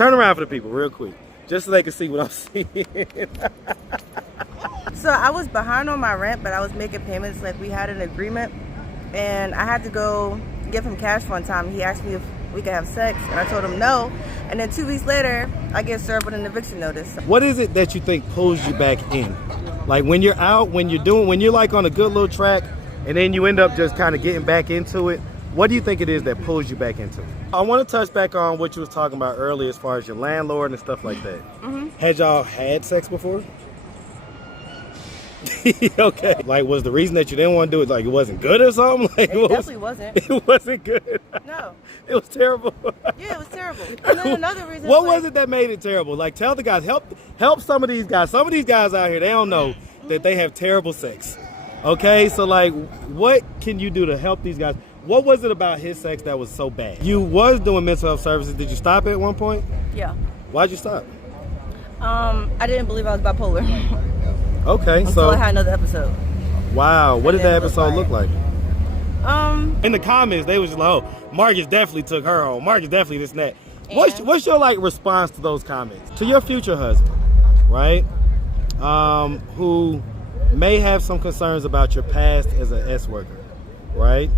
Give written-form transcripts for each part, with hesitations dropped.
Turn around for the people real quick, just so they can see what I'm seeing. So I was behind on my rent, but I was making payments. Like, we had an agreement, and I had to go give him cash one time. He asked me if we could have sex, and I told him no. And then 2 weeks later, I get served with an eviction notice. What is it that you think pulls you back in? Like when you're out, when you're like on a good little track, and then you end up just kind of getting back into it. What do you think it is that pulls you back into it? I want to touch back on what you was talking about earlier as far as your landlord and stuff like that. Had y'all had sex before? Okay. Like, was the reason that you didn't want to do it like it wasn't good or something? Like, It definitely wasn't. It wasn't good. No. It was terrible. Yeah, it was terrible. And then another reason. What was it that made it terrible? Like, tell the guys, help some of these guys. Some of these guys out here, they don't know that they have terrible sex. Okay, so like, what can you do to help these guys? What was it about his sex that was so bad? You was doing mental health services. Did you stop at one point? Yeah. Why'd you stop? I didn't believe I was bipolar. Okay, Until I had another episode. Wow, what did that episode look like? In the comments, they was just like, oh, Marcus definitely took her home. Marcus definitely this and that. What's your like response to those comments? To your future husband, right? Who may have some concerns about your past as an S worker, right?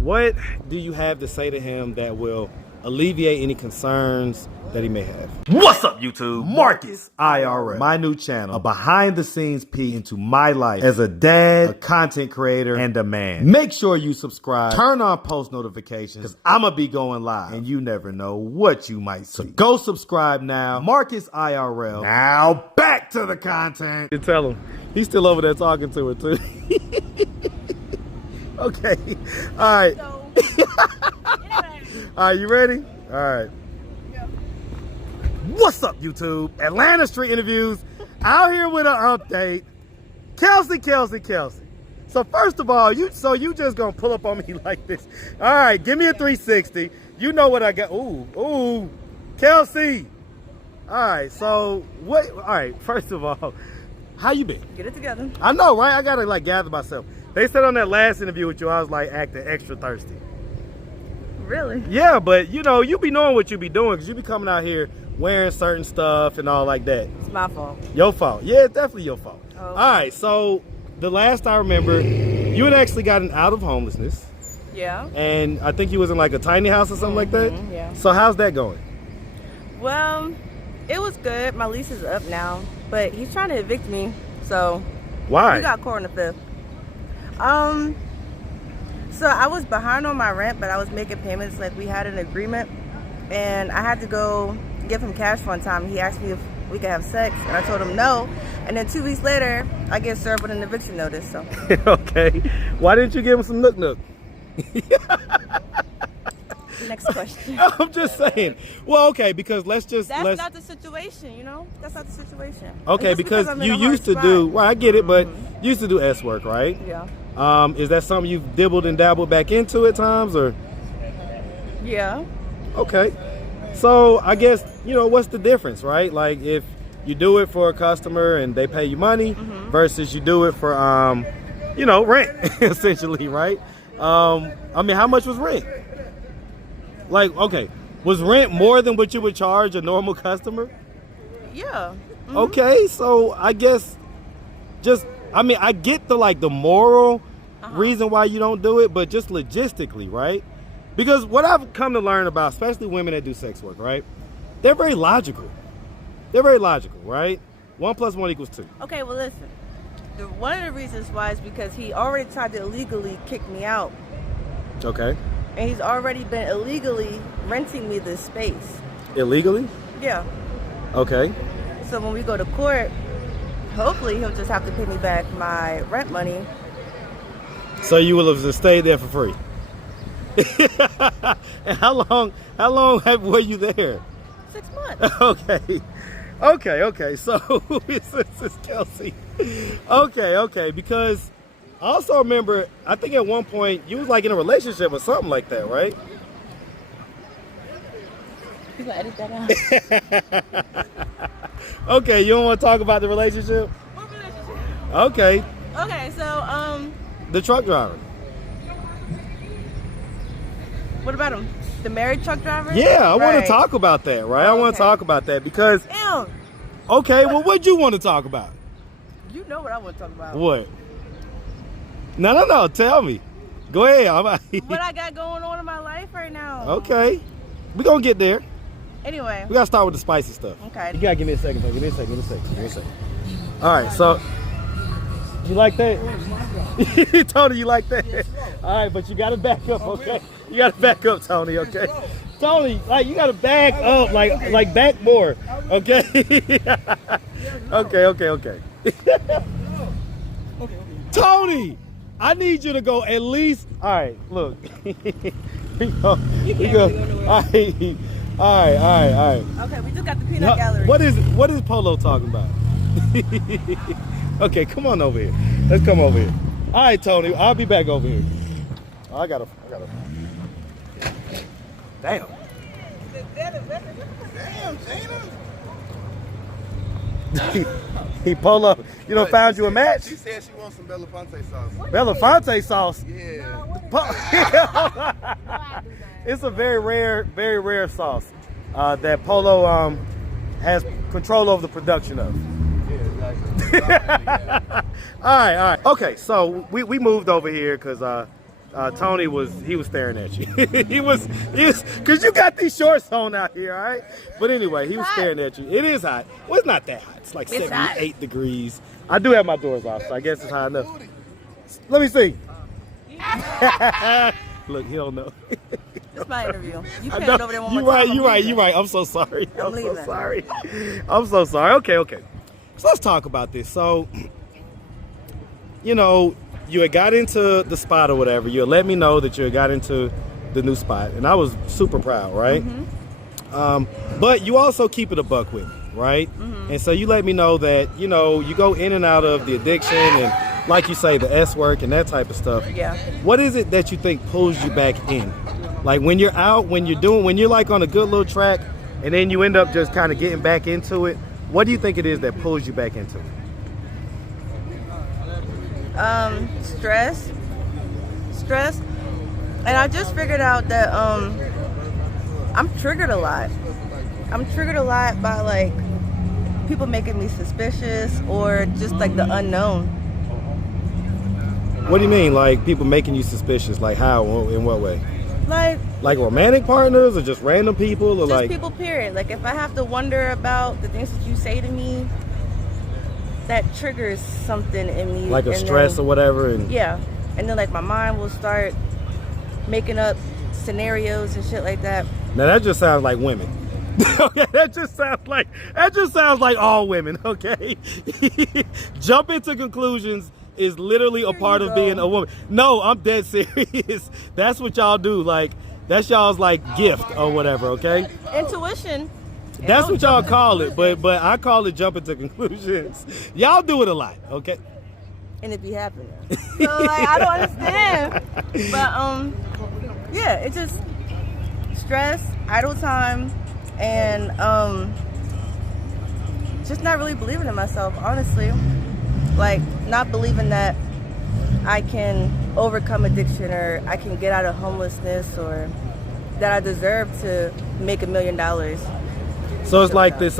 What do you have to say to him that will alleviate any concerns that he may have? What's up, YouTube? Marcus IRL, my new channel, a behind the scenes peek into my life as a dad, a content creator, and a man. Make sure you subscribe, turn on post notifications, because I'm gonna be going live and you never know what you might see. So go subscribe now. Marcus IRL. Now back to the content. You tell him. He's still over there talking to her too. Okay. All right. All right, you ready? All right. Yeah. What's up, YouTube? Atlanta Street Interviews. Out here with an update. Kelsey. So first of all, you just gonna pull up on me like this. All right, give me a 360. You know what I got. Ooh, Kelsey. All right, so what? All right, first of all, how you been? Get it together. I know, right? I gotta like gather myself. They said on that last interview with you, I was like acting extra thirsty. Really? Yeah, but you know, you be knowing what you be doing because you be coming out here wearing certain stuff and all like that. It's my fault. Your fault. Yeah, it's definitely your fault. Oh. All right, so the last I remember, you had actually gotten out of homelessness. Yeah. And I think you was in like a tiny house or something like that. Yeah. So how's that going? Well, it was good. My lease is up now, but he's trying to evict me. So Why? we got court on the 5th. So I was behind on my rent, but I was making payments. Like, we had an agreement, and I had to go give him cash one time. He asked me if we could have sex, and I told him no. And then 2 weeks later, I get served with an eviction notice. So Okay. Why didn't you give him some nook? Next question. I'm just saying. Well, okay, because let's not the situation, you know? That's not the situation. Okay, because you used to do, well, I get it, but you used to do S work, right? Yeah. Is that something you've dibbled and dabbled back into at times, or? Yeah. Okay. So I guess, you know, what's the difference, right? Like if you do it for a customer and they pay you money versus you do it for, you know, rent, essentially, right? I mean, how much was rent? Like, okay, was rent more than what you would charge a normal customer? Yeah. Okay, so I guess I mean, I get the moral reason why you don't do it, but just logistically, right? Because what I've come to learn about, especially women that do sex work, right? They're very logical. Right? 1 + 1 = 2. Okay, well, listen. One of the reasons why is because he already tried to illegally kick me out. Okay. And he's already been illegally renting me this space. Illegally? Yeah. Okay. So when we go to court, hopefully he'll just have to pay me back my rent money. So you will have just stayed there for free. And how long were you there? 6 months. Okay. So this is Kelsey. Okay. Because I also remember, I think at one point you was like in a relationship or something like that, right? You gonna edit that out? Okay, you don't want to talk about the relationship? What relationship? Okay. Okay, so The truck driver. what about him? The married truck driver? Yeah, I want to talk about that, right? I want to talk about that because... Ew. Okay, well, what you want to talk about? You know what I want to talk about. What? No, tell me. Go ahead. What I got going on in my life right now. Okay. We're going to get there. Anyway. We got to start with the spicy stuff. Okay. You got to give me a second. Give me a second. All right, so... You like that? Tony, you like that? All right, but you got to back up, okay? You got to back up, Tony, okay? Tony, like you got to back up, like back more, okay? Okay. Tony, I need you to go at least. All right, look. We go. All right. Okay, we just got the peanut gallery. What is Polo talking about? Okay, come on over here. Let's come over here. All right, Tony, I'll be back over here. Oh, I gotta. Damn. He Polo, found you a match? She said she wants some Belafonte sauce. Belafonte sauce? Yeah. It's a very rare sauce that Polo has control over the production of. All right. Okay, so we moved over here because Tony was staring at you. he was because you got these shorts on out here, all right? But anyway, he was staring at you. It is hot. Well, it's not that hot. It's like 78 degrees. I do have my doors off, so I guess it's hot enough. Let me see. Look, he don't know. It's my interview. You can't over there one more time. You're right. I'm so sorry. I'm leaving. I'm so sorry. Okay. So let's talk about this. So, you had got into the spot or whatever. You had let me know that you had got into the new spot, and I was super proud, right? Mm-hmm. But you also keep it a buck with me, right? Mm-hmm. And so you let me know that, you go in and out of the addiction and, like you say, the S work and that type of stuff. Yeah. What is it that you think pulls you back in? Like when you're out, when you're like on a good little track, and then you end up just kind of getting back into it, what do you think it is that pulls you back into it? Stress. And I just figured out that I'm triggered a lot. I'm triggered a lot by like people making me suspicious or just like the unknown. What do you mean, like people making you suspicious? Like how? In what way? Like romantic partners or just random people or just like people, period. Like if I have to wonder about the things that you say to me, that triggers something in me. Like a stress or whatever. And yeah. And then like my mind will start making up scenarios and shit like that. Now that just sounds like women. Okay, that just sounds like all women, okay? Jumping to conclusions is literally a part of being a woman. No, I'm dead serious. That's what y'all do. Like, that's y'all's like gift or whatever, okay? Intuition. That's what y'all call it, but I call it jumping to conclusions. Y'all do it a lot, okay? And it be happening. So like I don't understand. But yeah, it's just stress, idle time, and just not really believing in myself, honestly. Like not believing that I can overcome addiction or I can get out of homelessness or that I deserve to make $1 million. So it's like this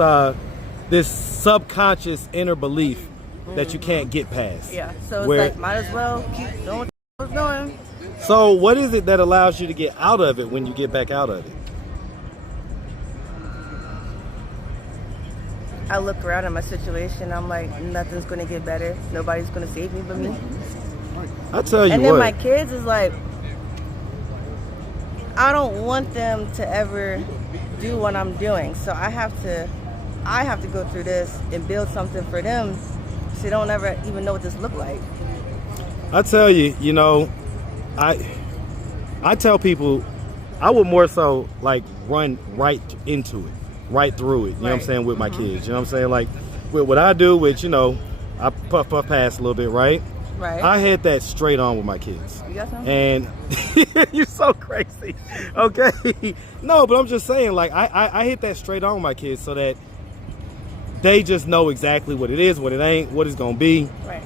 subconscious inner belief that you can't get past. Yeah, so it's like might as well keep doing what I was doing. So what is it that allows you to get out of it when you get back out of it? I look around at my situation, I'm like, nothing's gonna get better. Nobody's gonna save me but me. I tell you what. And then my kids is like, I don't want them to ever do what I'm doing. So I have to go through this and build something for them so they don't ever even know what this look like. I tell you, I tell people I would more so like run right into it, right through it, you know what I'm saying, with my kids. You know what I'm saying? Like with what I do, which, I puff past a little bit, right? Right. I hit that straight on with my kids. You got something? And you're so crazy. Okay. No, but I'm just saying, like, I hit that straight on with my kids so that they just know exactly what it is, what it ain't, what it's gonna be. Right.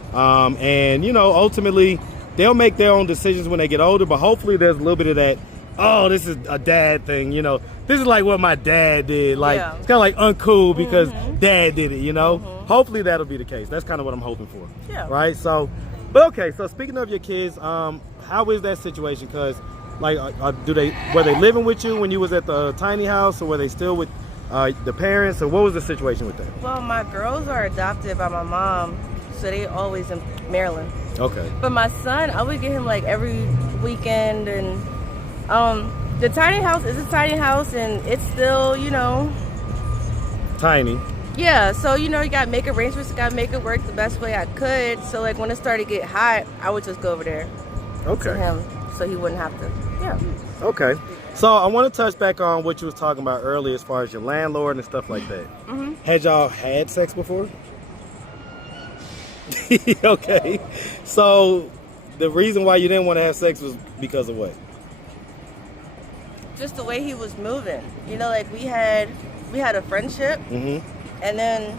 And ultimately they'll make their own decisions when they get older, but hopefully there's a little bit of that oh, this is a dad thing, you know. This is like what my dad did. Like, Yeah. it's kind of like uncool because dad did it, you know. Hopefully that'll be the case. That's kind of what I'm hoping for. Yeah. Right? So, but okay, so speaking of your kids, how is that situation? Because, like, were they living with you when you was at the tiny house, or were they still with the parents, or what was the situation with that? Well, my girls are adopted by my mom, so they always in Maryland. Okay. But my son, I would get him like every weekend, and the tiny house is a tiny house, and it's still, you know, Tiny. yeah. So you know, you gotta make arrangements, you gotta make it work the best way I could. So like when it started to get hot, I would just go over there to Okay. him, so he wouldn't have to. Yeah. Okay. So I want to touch back on what you was talking about earlier as far as your landlord and stuff like that. Had y'all had sex before? Okay. So the reason why you didn't want to have sex was because of what? Just the way he was moving. You know, like we had a friendship, and then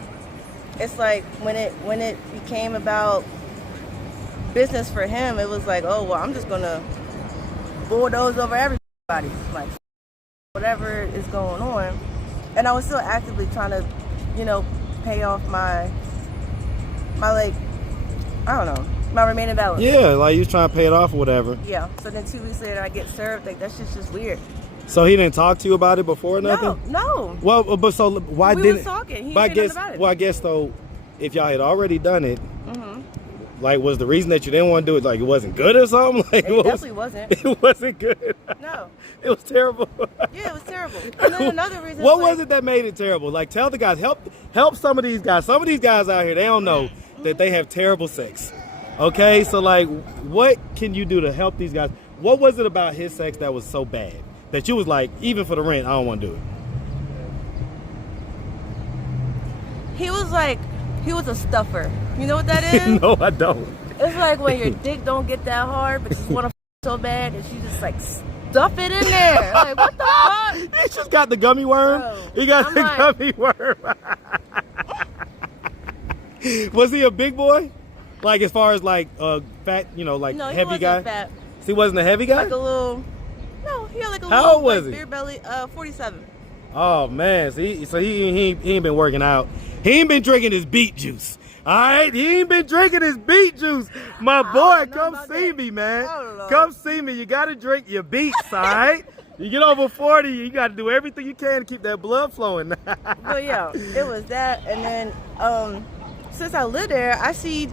it's like when it became about business for him, it was like, oh well, I'm just gonna bulldoze over everybody, like whatever is going on. And I was still actively trying to, you know, pay off my like, I don't know, my remaining balance. Yeah, like you was trying to pay it off or whatever. Yeah. So then 2 weeks later, I get served. Like that's just weird. So he didn't talk to you about it before or nothing? No. Well, but so why We didn't? was talking. He but I didn't say guess. nothing about it. Well, I guess though, if y'all had already done it, like, was the reason that you didn't want to do it like it wasn't good or something? Like, It definitely wasn't. It wasn't good. No. It was terrible. Yeah, it was terrible. And then another reason. What was it that made it terrible? Like, tell the guys, help some of these guys. Some of these guys out here, they don't know that they have terrible sex. Okay, so like, what can you do to help these guys? What was it about his sex that was so bad that you was like, even for the rent, I don't want to do it? He was a stuffer. You know what that is? No, I don't. It's like when your dick don't get that hard, but you want to so bad that you just like stuff it in there. Like, what the fuck? He just got the gummy worm. Bro, He got I'm the like- gummy worm. Was he a big boy? Like, as far as like fat, you know, like No, he heavy wasn't guy? fat. So he wasn't a heavy guy? Like a little. No, he had like a How little old was like, he? beer belly. 47. Oh man, so he ain't been working out. He ain't been drinking his beet juice. All right, he ain't been drinking his beet juice. My boy, don't know come about see that. me, man. I don't know. Come see me. You gotta drink your beets, all right? You get over 40, you gotta do everything you can to keep that blood flowing. But yeah, it was that. And then since I live there, I see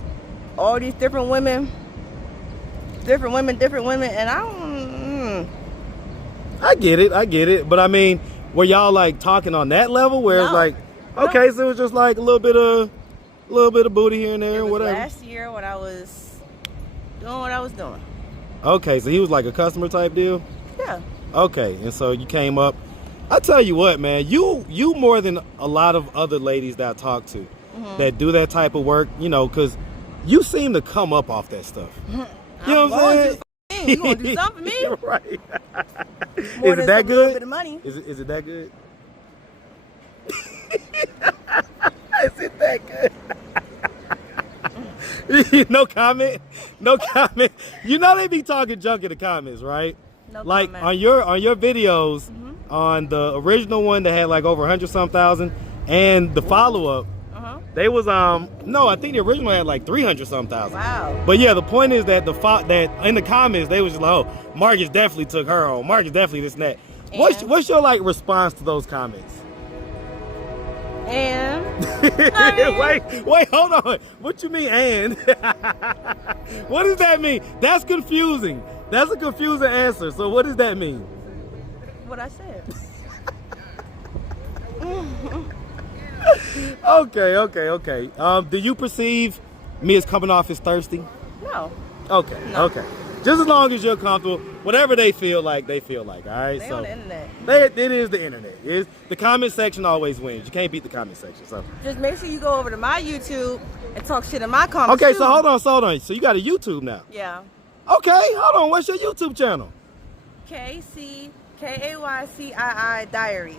all these different women, and I don't. I get it. But I mean, were y'all like talking on that level where it's No. like, okay, so it was just like a little bit of booty here and there It and was whatever. last year when I was doing what I was doing. Okay, so he was like a customer type deal? Yeah. Okay, and so you came up. I tell you what, man, you more than a lot of other ladies that I talk to that do that type of work, you know, because you seem to come up off that stuff. You know what I'm saying? You gonna do something for me? Right. More Is it than that some little good? bit of money. Is it that good? Is it that good? No comment. No comment. You know they be talking junk in the comments, right? No like comment. on your videos, on the original one that had like over 100-some-thousand, and the follow-up, they was no, I think the original had like 300-some-thousand. Wow. But yeah, the point is that that in the comments they was just like, oh, Marcus definitely took her home. Marcus definitely this and that. What's your like response to those comments? And wait, hold on. What you mean and? What does that mean? That's confusing. That's a confusing answer. So what does that mean? what I said. Okay. Do you perceive me as coming off as thirsty? No. Okay. No. Okay. Just as long as you're comfortable, whatever they feel like, all right? They so on the internet. it is the internet. The comment section always wins. You can't beat the comment section. So Just make sure you go over to my YouTube and talk shit in my comments. okay, too. so hold on. So you got a YouTube now. Yeah. Okay, hold on. What's your YouTube channel? KayCii Diaries.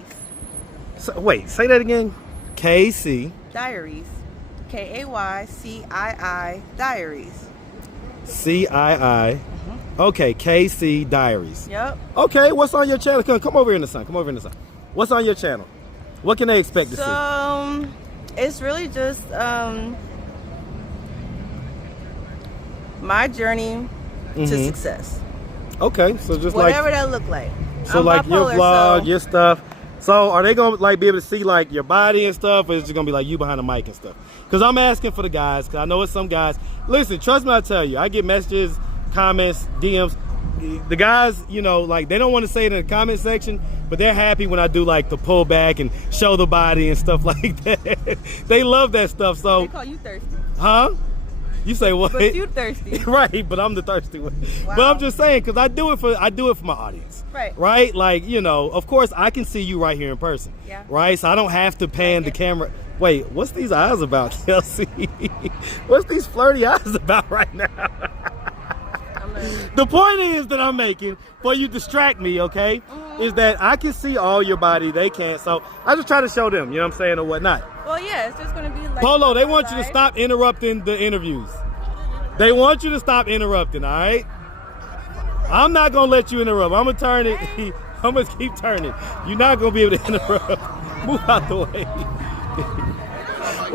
So, wait, say that again. KC. Diaries. KayCii Diaries. CII Okay, KC Diaries. Yep. Okay, what's on your channel? Come over here in the sun. Come over here in the sun. What's on your channel? What can they expect to see? So, it's really just my journey to success. Okay, so just whatever that look like. So I'm like your bipolar, vlog, so your stuff. So are they gonna like be able to see like your body and stuff, or is it just gonna be like you behind the mic and stuff? Because I'm asking for the guys, because I know it's some guys. Listen, trust me, I tell you, I get messages, comments, DMs. The guys, you know, like they don't want to say it in the comment section, but they're happy when I do like the pull back and show the body and stuff like that. They love that stuff. So they call you thirsty. Huh? You say what? But you thirsty. Right, but I'm the thirsty one. Wow. But I'm just saying, because I do it for my audience. Right. Right? Like, you know, of course I can see you right here in person. Yeah. Right? So I don't have to pan the camera. Wait, what's these eyes about, Kelsey? What's these flirty eyes about right now? The point is that I'm making, for you distract me, okay, is that I can see all your body, they can't. So I just try to show them, you know what I'm saying, or whatnot. Well, yeah, it's just going to be like... Polo, they want you to stop interrupting the interviews. They want you to stop interrupting, all right? I'm not going to let you interrupt. I'm going to turn it. I'm going to keep turning. You're not going to be able to interrupt. Move out the way.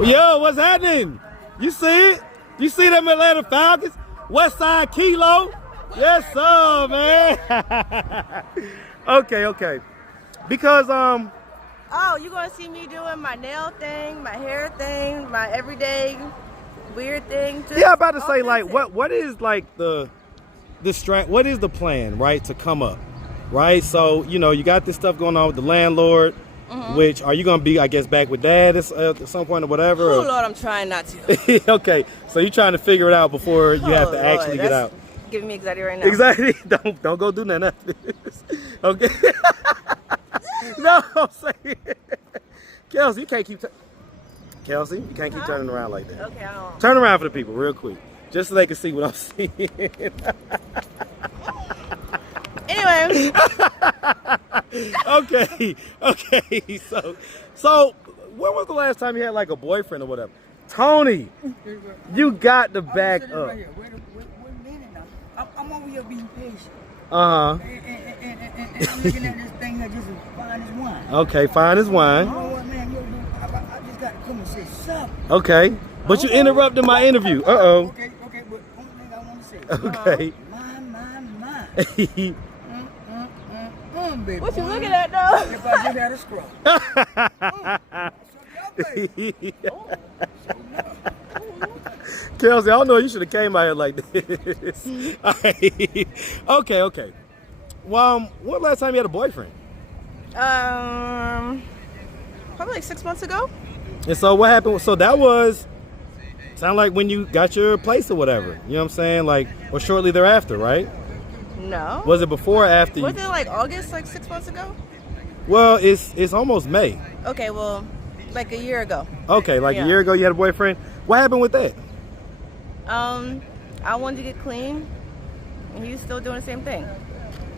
Yo, what's happening? You see it? You see them Atlanta Falcons? West Side Kilo? Yes, sir, man. Okay. Because, Oh, you're going to see me doing my nail thing, my hair thing, my everyday weird thing. Just yeah, I'm about to say, like, what is, like, what is the plan, right, to come up, right? So, you know, you got this stuff going on with the landlord, which, are you going to be, I guess, back with dad at some point or whatever? Oh, or? Lord, I'm trying not to. Okay, so you're trying to figure it out before you have to actually get out. Giving me anxiety right now. Exactly. Don't go do nothing after this. Okay. No, I'm saying, Kelsey, you can't keep turning around like that. Okay, I don't. Turn around for the people real quick, just so they can see what I'm seeing. Anyway. Okay. So, when was the last time you had like a boyfriend or whatever? Tony, you got to back up. Right here. Wait a minute now. I'm over here being patient. Uh-huh. And I'm looking at this thing that just as fine as wine. Okay, fine as wine. You know what, man? I just got to come and say something. Okay, but you interrupted my interview. Uh-oh. Okay, but only thing I want to say. Okay. My. Baby. What you looking at, though? If I just had a scrub. Kelsey, I don't know, you should have came out here like this. All right. Okay. Well, when last time you had a boyfriend? Probably like 6 months ago. And so what happened? So that was, sound like when you got your place or whatever. You know what I'm saying? Like, or shortly thereafter, right? No. Was it before or after? Was it like August, like 6 months ago? Well, it's almost May. Okay, well, like a year ago. Okay, like Yeah. a year ago you had a boyfriend. What happened with that? I wanted to get clean, and he was still doing the same thing.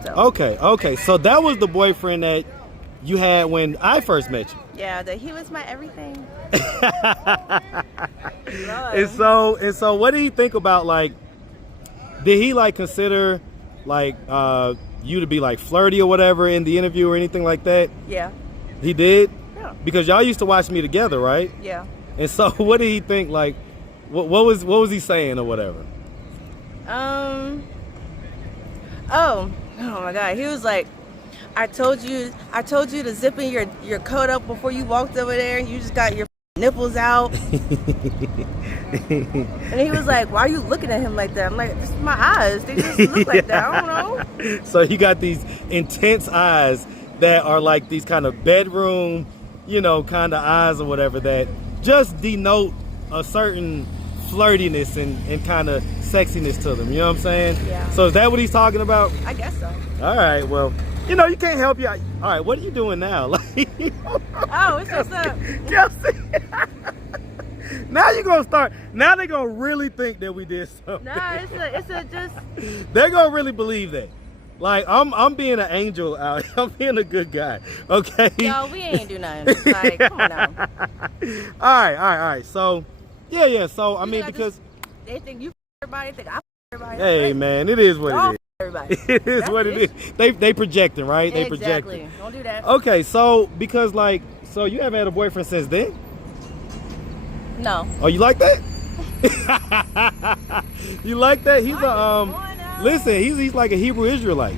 So. Okay. So that was the boyfriend that you had when I first met you. Yeah, that he was my everything. And so what did he think about, like, did he like consider like you to be like flirty or whatever in the interview or anything like that? Yeah. He did? Yeah. Because y'all used to watch me together, right? Yeah. And so what did he think, like what was he saying or whatever? Oh my God. He was like, I told you to zip in your coat up before you walked over there, and you just got your nipples out. And he was like, why are you looking at him like that? I'm like, this is my eyes. They just look like that. I don't know. So you got these intense eyes that are like these kind of bedroom, you know, kind of eyes or whatever that just denote a certain flirtiness and kind of sexiness to them. You know what I'm saying? Yeah. So is that what he's talking about? I guess so. All right. Well, you know, you can't help you. All right. What are you doing now? Like, Oh, it's just a... Kelsey. Now you're gonna start. Now they're gonna really think that we did something. Nah, it's a just... They're gonna really believe that. Like, I'm being an angel out here. I'm being a good guy. Okay. Yo, we ain't do nothing. Like, come on now. All right. So, yeah. So I mean, I because they think you everybody, think I everybody. hey, man, it is what it is. everybody. It is That's what it is. They projecting, right? They Exactly. projecting. Don't do that. Okay, so because like, so you haven't had a boyfriend since then? No. Oh, you like that? You like that? He's listen, he's like a Hebrew Israelite.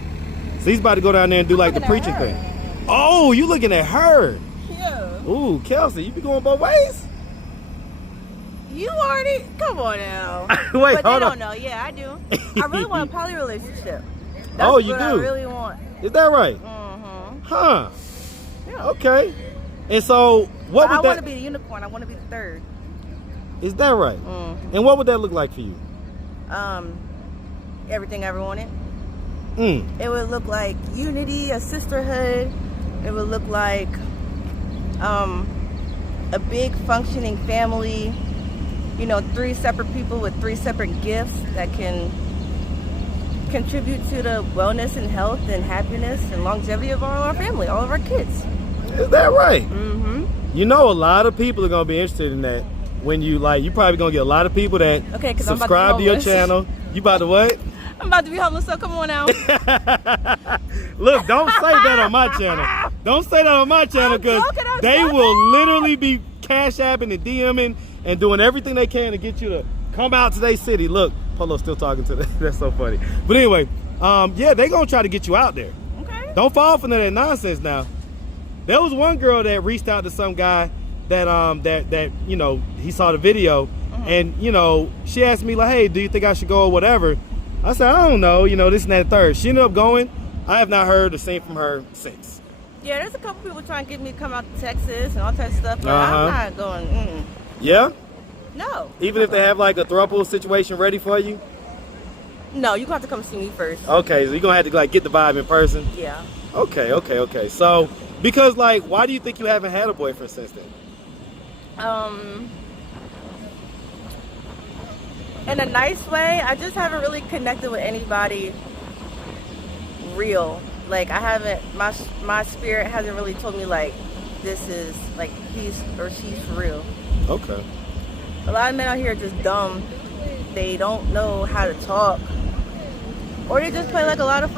So he's about to go down there and do like the preaching thing. Oh, you looking at her? Yeah. Ooh, Kelsey, you be going both ways? You already, come on now. Wait, but they hold don't on. know. Yeah, I do. I really want a poly relationship. That's Oh, you what do? I really want. Is that right? Mm-hmm. Huh. Yeah. Okay. And so what But I would want that to be the unicorn. I want to be the third. Is that right? And what would that look like for you? Everything I ever wanted. Mm. It would look like unity, a sisterhood. It would look like a big functioning family. You know, 3 separate people with 3 separate gifts that can contribute to the wellness and health and happiness and longevity of all our family, all of our kids. Is that right? Mm-hmm. You know, a lot of people are gonna be interested in that. When you you probably gonna get a lot of people that Okay, 'cause I'm about to be subscribe to your homeless. channel. You about to what? I'm about to be homeless, so come on now. Look, don't say that on my channel. Don't say that on my channel because they will literally be cash apping and DMing and doing everything they can to get you to come out to their city. Look, Polo's still talking to them. That's so funny. But anyway, yeah, they gonna try to get you out there. Okay. Don't fall for that nonsense now. There was one girl that reached out to some guy that that you know, he saw the video and you know, she asked me like, hey, do you think I should go or whatever? I said, I don't know, you know, this and that and third. She ended up going. I have not heard the same from her since. Yeah, there's a couple people trying to get me to come out to Texas and all that stuff, but I'm not going. Yeah? No. Even if they have like a throuple situation ready for you? No, you gonna have to come see me first. Okay, so you're gonna have to like get the vibe in person? Yeah. Okay. So, because like, why do you think you haven't had a boyfriend since then? In a nice way, I just haven't really connected with anybody real. Like I haven't, my spirit hasn't really told me like this is like he's or she's for real. Okay. A lot of men out here are just dumb. They don't know how to talk, or they just play like a lot of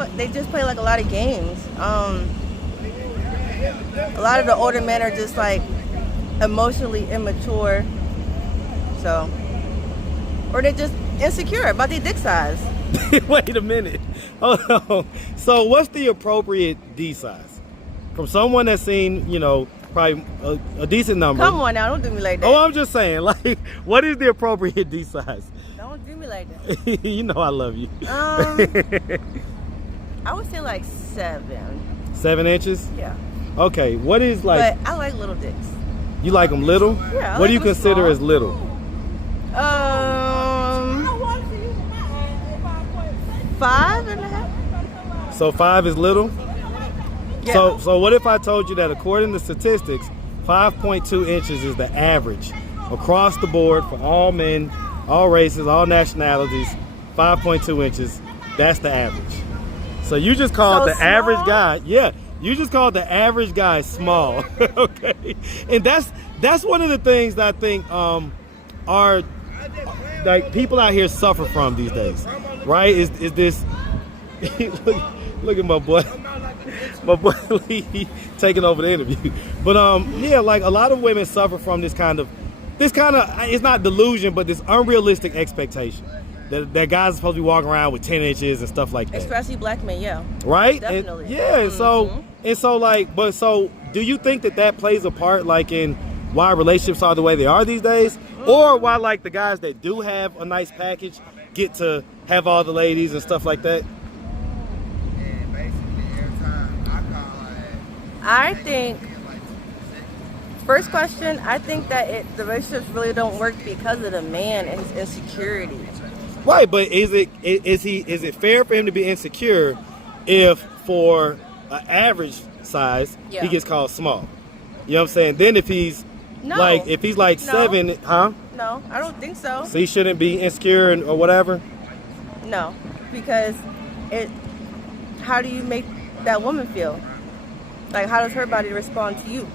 games. A lot of the older men are just like emotionally immature, so, or they're just insecure about their dick size. Wait a minute. Hold on. So what's the appropriate D size? From someone that's seen, you know, probably a decent number. Come on now, don't do me like that. Oh, I'm just saying, like, what is the appropriate D size? Don't do me like that. You know I love you. I would say like 7. 7 inches? Yeah. Okay, what is like... But I like little dicks. You like them little? Yeah, I what do you like 'em consider small. as little? 5.5. So 5 is little? Yeah. So what if I told you that according to statistics, 5.2 inches is the average across the board for all men, all races, all nationalities, 5.2 inches, that's the average. So you just called the average guy, yeah, you just called the average guy small, okay? And that's one of the things that I think are like people out here suffer from these days, right? Is this, look at my boy Lee taking over the interview. But yeah, like a lot of women suffer from this kind of, it's not delusion, but this unrealistic expectation that guys are supposed to be walking around with 10 inches and stuff like that. Especially black men, yeah. Right? Definitely. And, yeah, so like, but so do you think that plays a part like in why relationships are the way they are these days? Or why like the guys that do have a nice package get to have all the ladies and stuff like that? I think, first question, I think that the relationships really don't work because of the man and his insecurity. Right, but is it fair for him to be insecure if for an average size he gets called small? You know what I'm saying? Then if he's like 7, huh? No, I don't think so. So he shouldn't be insecure or whatever? No, because how do you make that woman feel? Like, how does her body respond to you?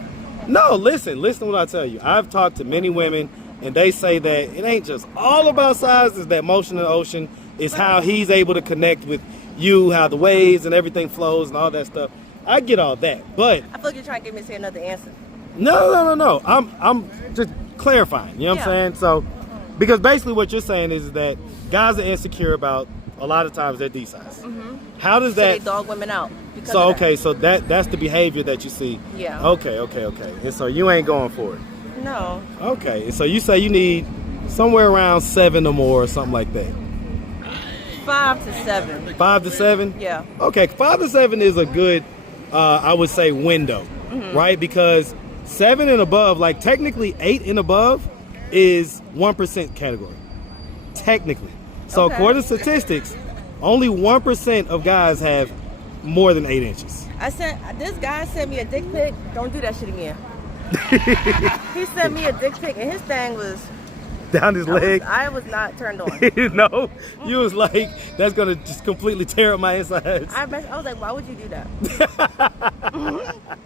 No, listen to what I tell you. I've talked to many women, and they say that it ain't just all about size. It's that motion in the ocean. It's how he's able to connect with you, how the waves and everything flows and all that stuff. I get all that, but I feel like you're trying to get me to say another answer. no. I'm just clarifying. You know what I'm saying? So, because basically what you're saying is that guys are insecure about a lot of times their D size. How does that? They dog women out. Because So of that. okay, so that's the behavior that you see. Yeah. Okay. And so you ain't going for it. No. Okay. And so you say you need somewhere around 7 or more or something like that. 5 to 7. 5 to 7? Yeah. Okay, 5 to 7 is a good, I would say, window, right? Because 7 and above, like technically 8 and above is 1% category. Technically. So Okay. according to statistics, only 1% of guys have more than 8 inches. This guy sent me a dick pic. Don't do that shit again. He sent me a dick pic and his thing was Down his leg. I was not turned on. No, you was like, that's gonna just completely tear up my insides. I was like, why would you do that?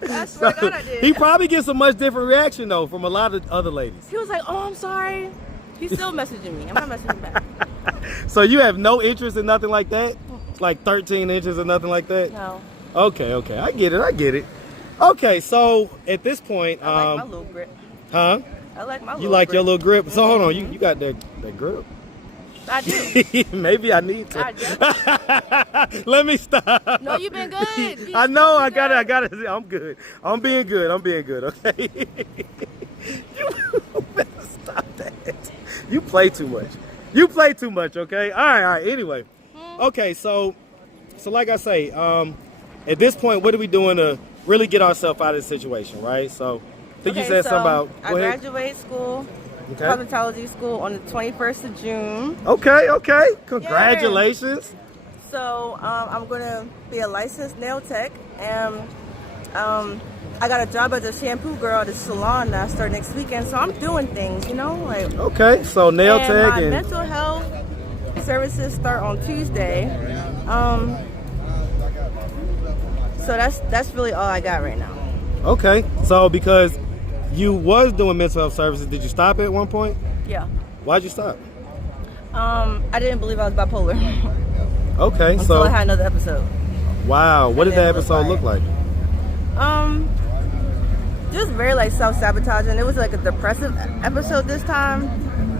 I swear to God I did. He probably gets a much different reaction though from a lot of other ladies. He was like, oh, I'm sorry. He's still messaging me. I'm not messaging back. So you have no interest in nothing like that? Like 13 inches or nothing like that? No. Okay. I get it. Okay, so at this point, I like my little grip. huh? I like my little You like grip. your little grip? So hold on, you got that grip? I do. Maybe I need to. I definitely- Let me stop. No, you've been good. I know, I got it. I'm good. I'm being good, okay? You better stop that. You play too much, okay? All right, anyway. Okay, so like I say, at this point, what are we doing to really get ourselves out of the situation, right? So, I think you said something about, I graduate school, Okay. cosmetology school on the 21st of June. Okay. Congratulations. So I'm going to be a licensed nail tech, and I got a job as a shampoo girl at a salon that I start next weekend. So I'm doing things, like. Okay, so nail And tech my and mental health services start on Tuesday. So that's really all I got right now. okay. So because you was doing mental health services, did you stop at one point? Yeah. Why'd you stop? I didn't believe I was bipolar Okay, until so I had another episode. wow, what did And that it was episode look like? Just very self-sabotaging. It was like a depressive episode this time,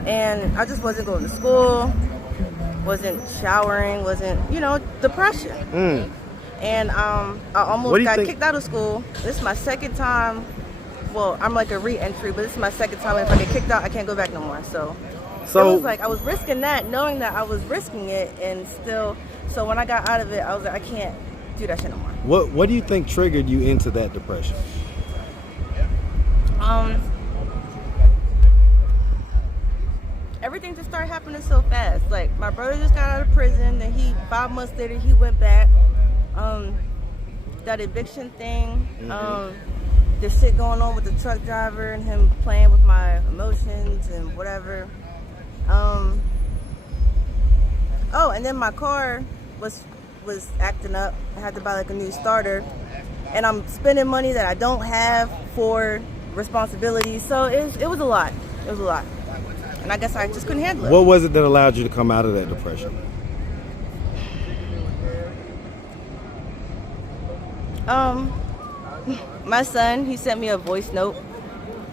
and I just wasn't going to school, wasn't showering, wasn't depression. And I almost got kicked out of school. This is my second time. Well, I'm like a re-entry, but this is my second time. And if I get kicked out, I can't go back no more. So it was like I was risking that, knowing that I was risking it, and still. So when I got out of it, I was like, I can't do that shit no more. What do you think triggered you into that depression? Everything just started happening so fast. Like my brother just got out of prison, and 5 months later he went back. That eviction thing, the shit going on with the truck driver and him playing with my emotions and whatever. And then my car was acting up. I had to buy like a new starter, and I'm spending money that I don't have for responsibilities. So it was a lot. It was a lot, and I guess I just couldn't handle it. What was it that allowed you to come out of that depression? My son, he sent me a voice note.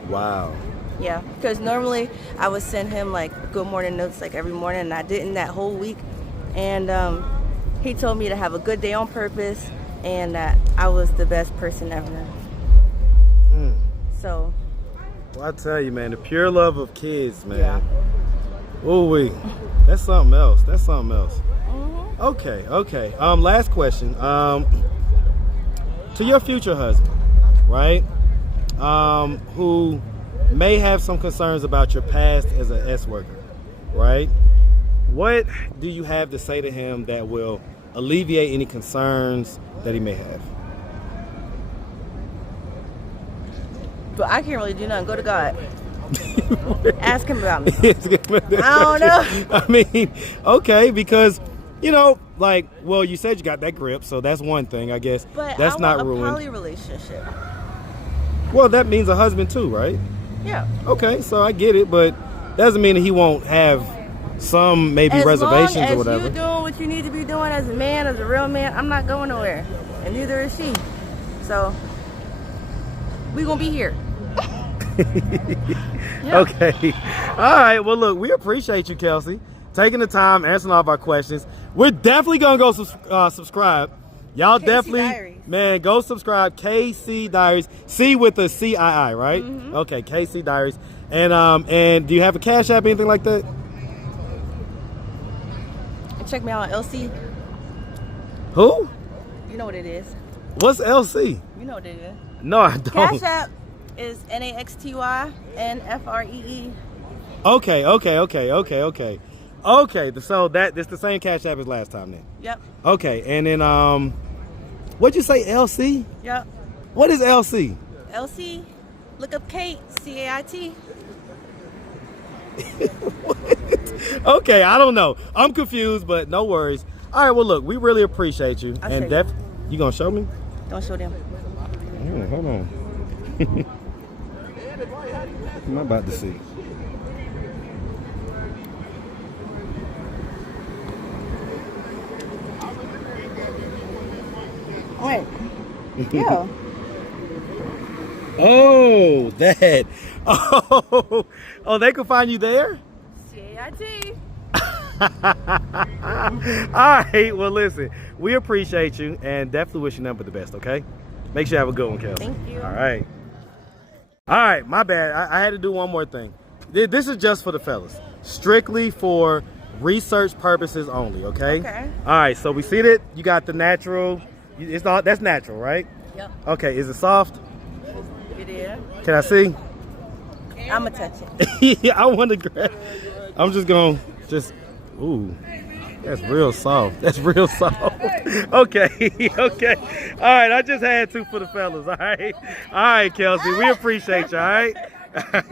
Wow. Yeah, because normally I would send him like good morning notes like every morning, and I didn't that whole week. And he told me to have a good day on purpose, and that I was the best person ever. So. Well, I tell you, man, the pure love of kids, man. Yeah. Ooh-wee. That's something else. Mm-hmm. Okay. Last question. To your future husband, right? Who may have some concerns about your past as an S worker, right? What do you have to say to him that will alleviate any concerns that he may have? But I can't really do nothing. Go to God. Ask him about me. I don't know. I mean, okay, because you said you got that grip, so that's one thing, I guess. But that's I not want a ruined. poly relationship. Well, that means a husband too, right? Yeah. Okay, so I get it, but doesn't mean that he won't have some maybe As reservations long as or whatever. you doing what you need to be doing as a man, as a real man, I'm not going nowhere, and neither is she. So we gonna be here. Yeah. Okay. All right. Well, look, we appreciate you, Kelsey, taking the time, answering all of our questions. We're definitely gonna go subscribe. Y'all KC definitely, Diaries. man, go subscribe. KC Diaries. C with the CII, right? Mm-hmm. Okay, KC Diaries. And do you have a Cash App, anything like that? And check me out on LC. Who? You know what it is. What's LC? You know what it is. No, I don't. Cash App is NAXTYNFREE. Okay. So that's the same Cash App as last time then. Yep. Okay, and then what'd you say, LC? Yep. What is LC? LC. Look up Kate. CAIT. Okay, I don't know. I'm confused, but no worries. All right, well, look, we really appreciate you. I'll And show you. you gonna show me? Don't show them. Hold on. What am I about to see? Wait. Yeah. Oh, that. Oh, they can find you there? CAIT. All right, well, listen, we appreciate you and definitely wish you nothing but the best, okay? Make sure you have a good one, Kelsey. Thank you. All right. All right, my bad. I had to do one more thing. This is just for the fellas. Strictly for research purposes only, okay? Okay. All right, so we see that you got the natural. That's natural, right? Yep. Okay, is it soft? It is. Can I see? I'ma touch it. Yeah, I want to grab. I'm just going to ooh. That's real soft. That's real soft. Okay. Okay. All right. I just had to for the fellas. All right. All right, Kelsey. We appreciate you. All right.